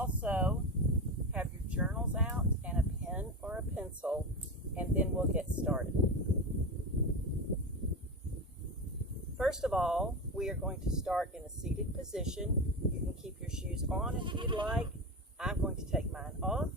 also have your journals out and a pen or a pencil, and then we'll get started. First of all, we are going to start in a seated position. You can keep your shoes on if you'd like. I'm going to take mine off.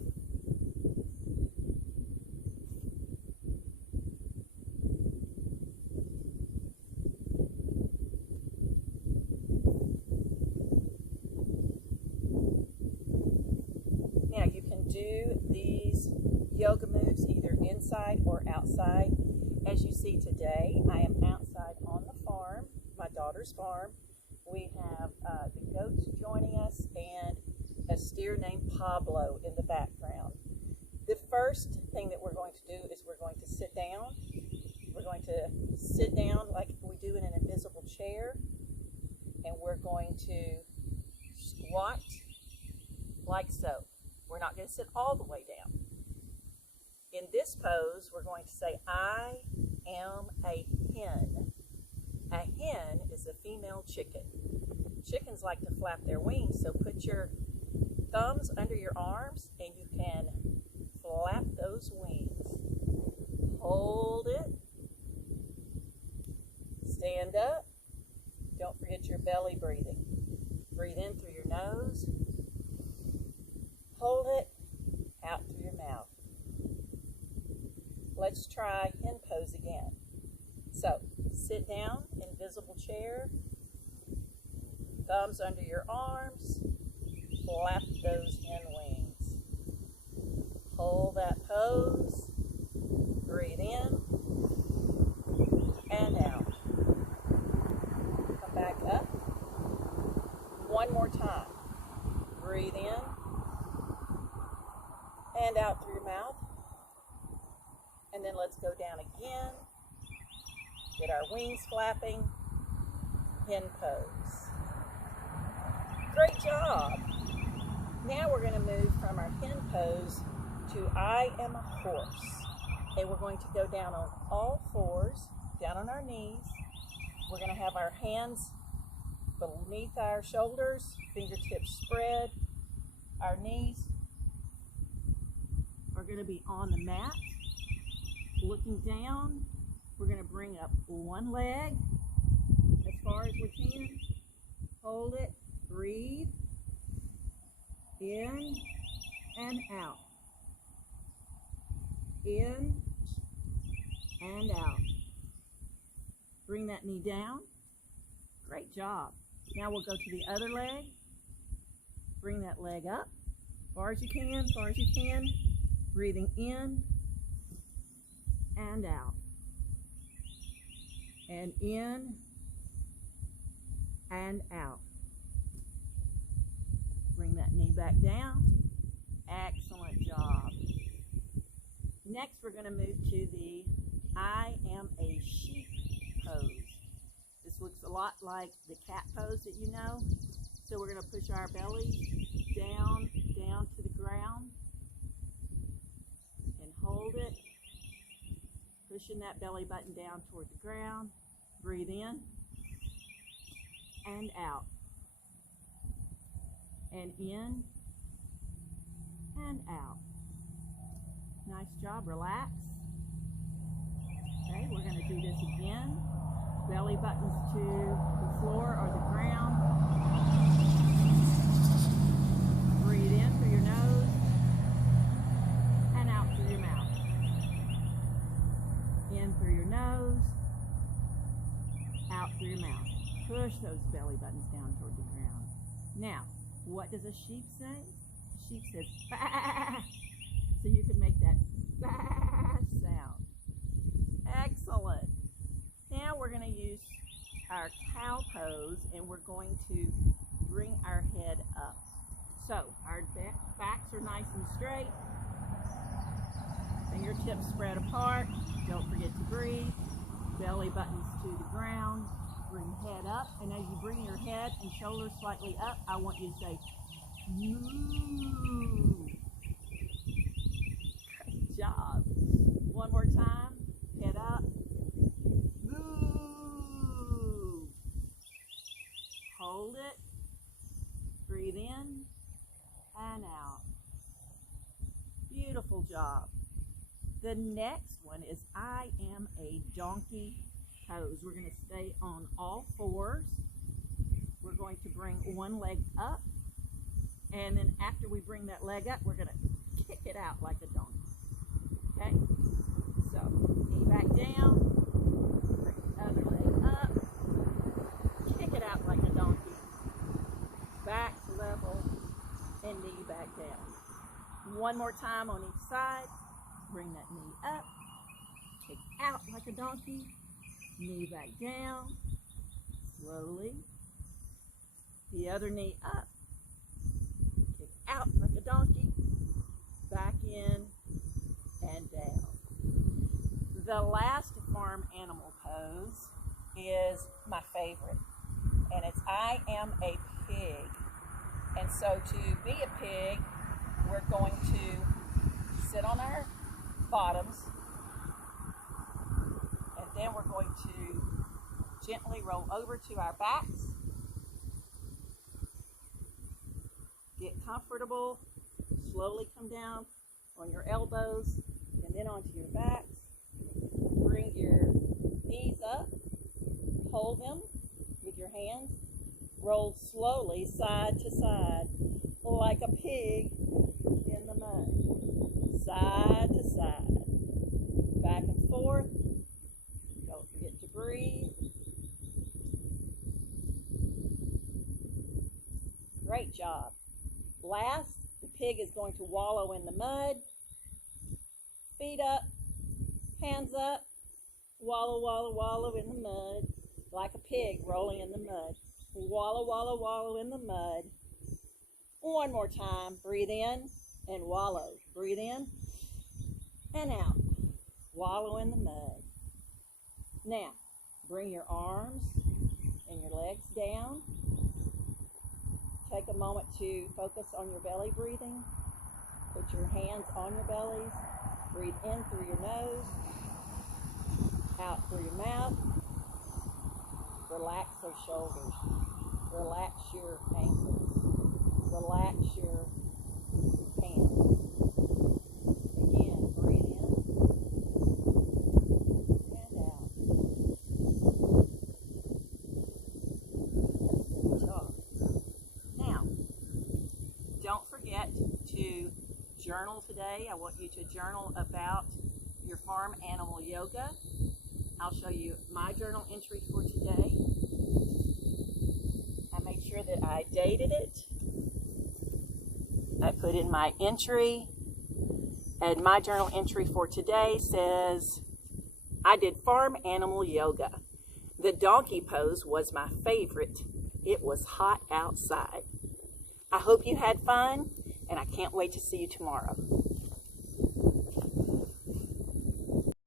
Now you can do these yoga moves either inside or outside. As you see today, I am outside on the farm, my daughter's farm. We have the goats joining us and a steer named Pablo in the background. The first thing that we're going to do is we're going to sit down. We're going to sit down like we do in an invisible chair, and we're going to squat like so. We're not going to sit all the way down. In this pose, we're going to say, I am a hen. A hen is a female chicken. Chickens like to flap their wings, so put your thumbs under your arms and you can flap those wings. Hold it. Stand up. Don't forget your belly breathing. Breathe in through your nose. Hold it out through your mouth. Let's try hen pose again. So, sit down, invisible chair, thumbs under your arms, flap those hen wings. Hold that pose, breathe in and out. Come back up. One more time. Breathe in and out through your mouth. And then let's go down again. Get our wings flapping. Hen pose. Great job. Now we're going to move from our hen pose to I am a horse. And we're going to go down on all fours, down on our knees. We're going to have our hands beneath our shoulders, fingertips spread. Our knees are going to be on the mat. Looking down, we're going to bring up one leg as far as we can. Hold it, breathe, in and out. In and out. Bring that knee down. Great job. Now we'll go to the other leg. Bring that leg up, far as you can, far as you can. Breathing in and out. And in and out. Bring that knee back down. Excellent job. Next, we're going to move to the I am a sheep pose. This looks a lot like the cat pose that you know. So we're going to push our bellies down to the ground and hold it. Pushing that belly button down toward the ground. Breathe in and out. And in and out. Nice job. Relax. Okay, we're going to do this again. Belly buttons to the floor or the ground. Breathe in through your nose and out through your mouth. In through your nose, out through your mouth. Push those belly buttons down toward the ground. Now, what does a sheep say? A sheep says, bah! So you can make that bah sound. Excellent. Now we're going to use our cow pose, and we're going to bring our head up. So our backs are nice and straight. Fingertips spread apart. Don't forget to breathe. Belly buttons to the ground. Bring head up, and as you bring your head and shoulders slightly up, I want you to say, moo. Great job. One more time. Head up. Moo. Hold it. Breathe in and out. Beautiful job. The next one is I am a donkey pose. We're going to stay on all fours. We're going to bring one leg up, and then after we bring that leg up, we're going to kick it out like a donkey. Okay? So, knee back down, bring the other leg up, kick it out like a donkey, back level, and knee back down. One more time on each side. Bring that knee up, kick out like a donkey, knee back down, slowly. The other knee up, kick out like a donkey, back in and down. The last farm animal pose is my favorite, and it's I am a pig. And so to be a pig, we're going to sit on our bottoms, and then we're going to gently roll over to our backs. Get comfortable, slowly come down on your elbows and then onto your backs. Bring your knees up, hold them with your hands, roll slowly side to side like a pig in the mud. Side to side, back and forth. Don't forget to breathe. Great job. Last, the pig is going to wallow in the mud. Feet up, hands up, wallow, wallow, wallow in the mud, like a pig rolling in the mud. Wallow, wallow, wallow in the mud. One more time, breathe in and wallow. Breathe in and out. Wallow in the mud. Now, bring your arms and your legs down. Take a moment to focus on your belly breathing. Put your hands on your bellies. Breathe in through your nose, out through your mouth. Relax those shoulders. Relax your ankles. Relax your hands. Again, breathe in and out. Good job. Now, don't forget to journal today. I want you to journal about your farm animal yoga. I'll show you my journal entry for today. I made sure that I dated it. I put in my entry, and my journal entry for today says, I did farm animal yoga. The donkey pose was my favorite. It was hot outside. I hope you had fun, and I can't wait to see you tomorrow.